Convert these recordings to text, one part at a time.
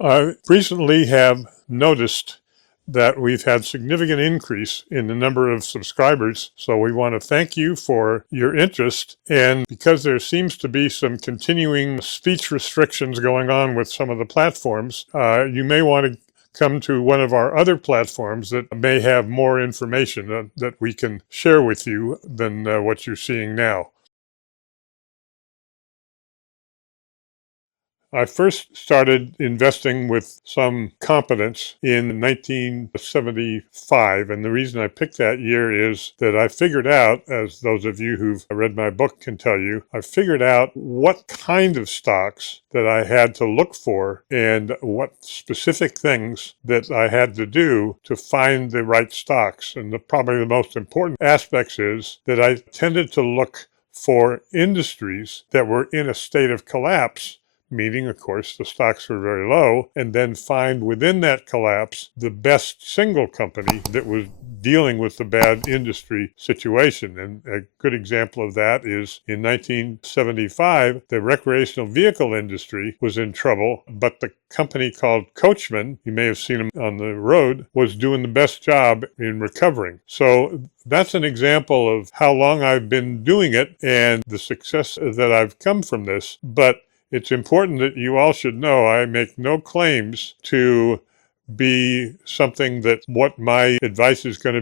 I recently have noticed that we've had significant increase in the number of subscribers. So we want to thank you for your interest. And because there seems to be some continuing speech restrictions going on with some of the platforms, you may want to come to one of our other platforms that may have more information that we can share with you than what you're seeing now. I first started investing with some competence in 1975, and the reason I picked that year is that I figured out, as those of you who've read my book can tell you, I figured out what kind of stocks that I had to look for and what specific things that I had to do to find the right stocks. And probably the most important aspects is that I tended to look for industries that were in a state of collapse, meaning, of course, the stocks were very low, and then find within that collapse the best single company that was dealing with the bad industry situation. And a good example of that is in 1975, the recreational vehicle industry was in trouble, but the company called Coachman, you may have seen them on the road, was doing the best job in recovering. So that's an example of how long I've been doing it and the success that I've come from this. But it's important that you all should know I make no claims to be something that what my advice is going to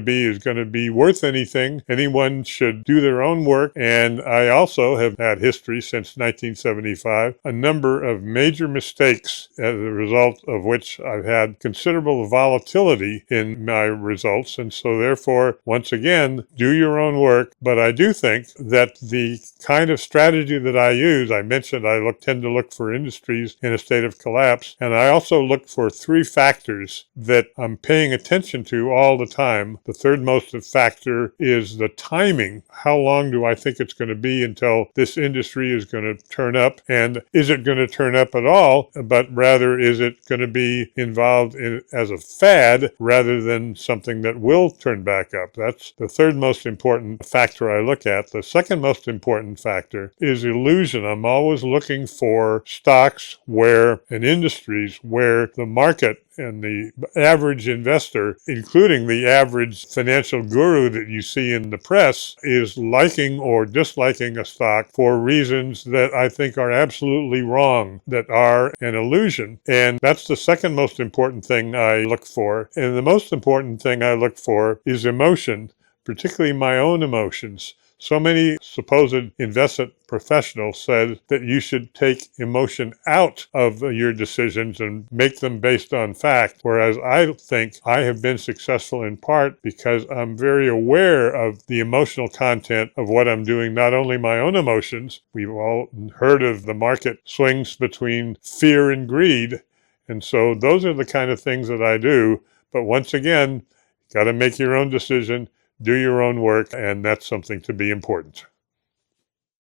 be worth anything. Anyone should do their own work. And I also have had history since 1975, a number of major mistakes as a result of which I've had considerable volatility in my results. And so therefore, once again, do your own work. But I do think that the kind of strategy that I use, I mentioned I tend to look for industries in a state of collapse. And I also look for three factors that I'm paying attention to all the time. The third most factor is the timing. How long do I think it's going to be until this industry is going to turn up? And is it going to turn up at all? But rather, is it going to be involved as a fad rather than something that will turn back up? That's the third most important factor I look at. The second most important factor is illusion. I'm always looking for stocks and industries where the market and the average investor, including the average financial guru that you see in the press, is liking or disliking a stock for reasons that I think are absolutely wrong, that are an illusion. And that's the second most important thing I look for. And the most important thing I look for is emotion, particularly my own emotions. So many supposed investment professionals said that you should take emotion out of your decisions and make them based on fact, whereas I think I have been successful in part because I'm very aware of the emotional content of what I'm doing, not only my own emotions. We've all heard of the market swings between fear and greed, and so those are the kind of things that I do. But once again, got to make your own decision, do your own work, and that's something to be important.